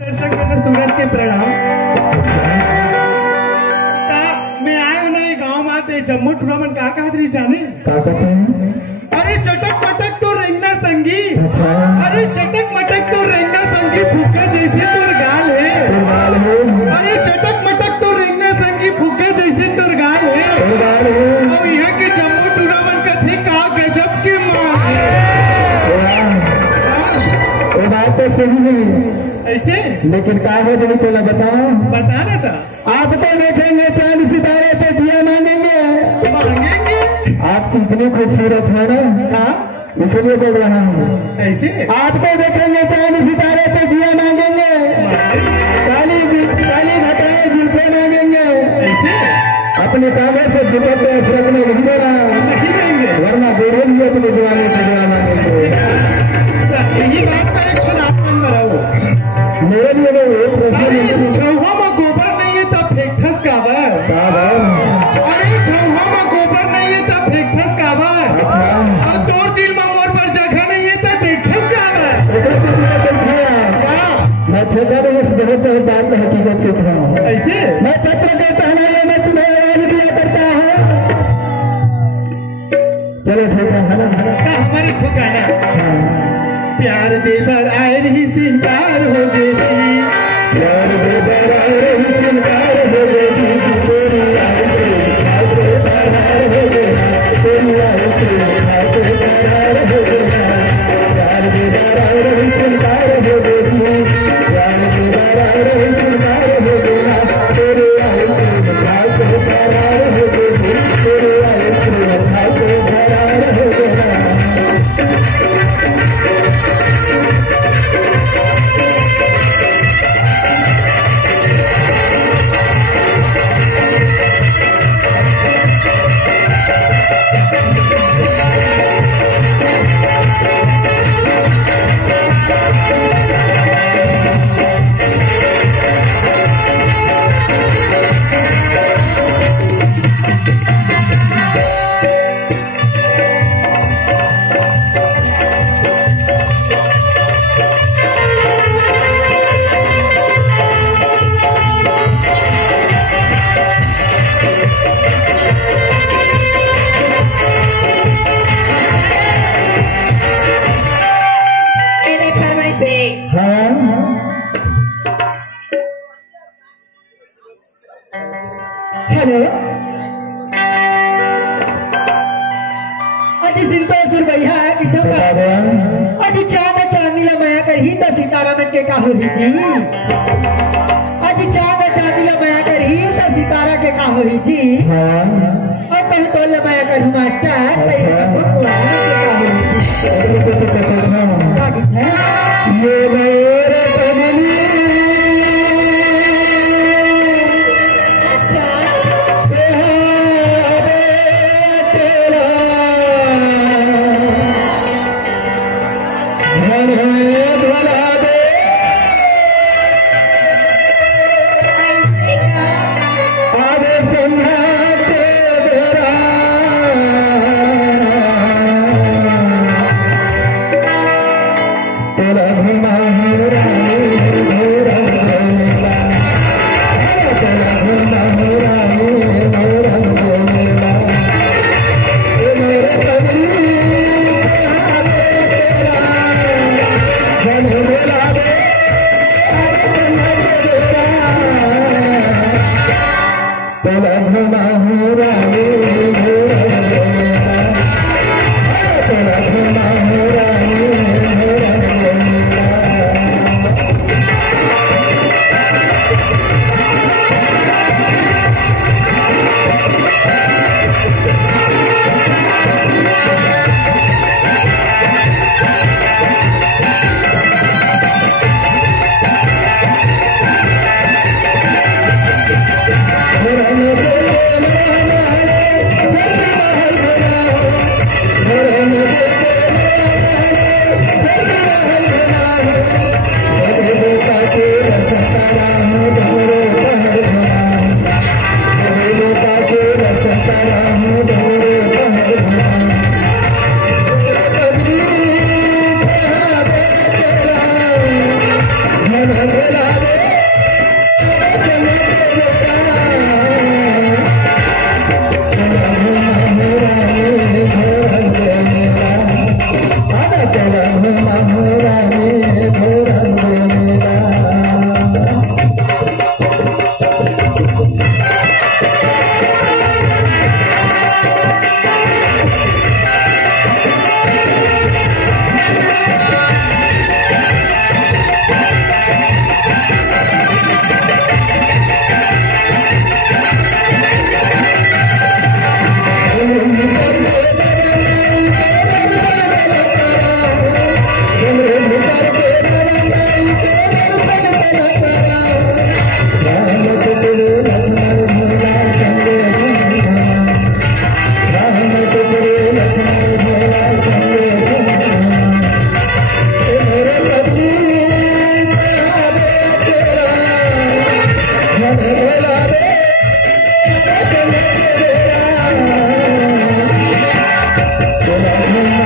सूरज के प्रणाम। मैं आया ना ये गाँव में आते जम्मू टूर्नामेंट का कहा तरी जाने अरे चटक मटक तो रेंगना संगी, अरे चटक मटक तो रेंगना संगी फुक्के जैसे तोर गाल है, अरे चटक मटक तो रेंगना संगी फुक्के जैसे तोर गाल है। और यहाँ के जम्मू टूर्नामेंट का थे का गजब के माँ बात तो सही नहीं ऐसे, लेकिन कागज नहीं तो बताओ बता रहा था। आप तो देखेंगे चांद सितारे पे जिया मांगेंगे, आप इतनी खूबसूरत है ना, हाँ इसलिए बोल रहा हूँ। ऐसे आप तो देखेंगे चांद सितारे पे जिया मांगेंगे, काली काली घटाए जुल्फे मांगेंगे, ऐसे अपने कागज पे जुल्फे पे रखने नहीं दे रहा, नहीं देंगे, वरना गोरे भी अपने दीवाने से दुआ मांगेंगे। यही बात का एक खराब मन में रहो। मेरे लिए एक प्रश्न छौवा में गोबर नहीं है तब फेंकथस काबर, अरे छौवा में गोबर नहीं है तब फेंकथस काबर, और तोर दिल में मोर पर जगह नहीं है तब देखथस काबर। मैं ठेकेदार बहुत बात हकीकत के था। ऐसे मैं पत्र के पहनावे में तुम्हें आवाज दिया करता हूँ। चलो ठीक है ना, का हमारी ठुकाना प्यार देवर आए रही सिंगार हो गई, प्यार देवर आए रही सिंगार हो गई, तेरी आए करार हो गया, तेरी आए करार हो गया, प्यार देवर आए रही सिंगार हो गई, प्यार देवर आए रही सिंगार हो गया, तेरी आए करार हो गई, तेरी आए करार हो गया। हेलो, अजी सिंतोषुर भैया किधर अजी चांद चांदीला माया कर ही तो सितारा मन के का होही जी, अजी चांद चांदीला माया कर ही तो सितारा के का होही जी, और कहूँ तो ले माया कर मास्टर तई भगवान के का होही जी। का गीत है ये मेरे कजली तेरा Thank you.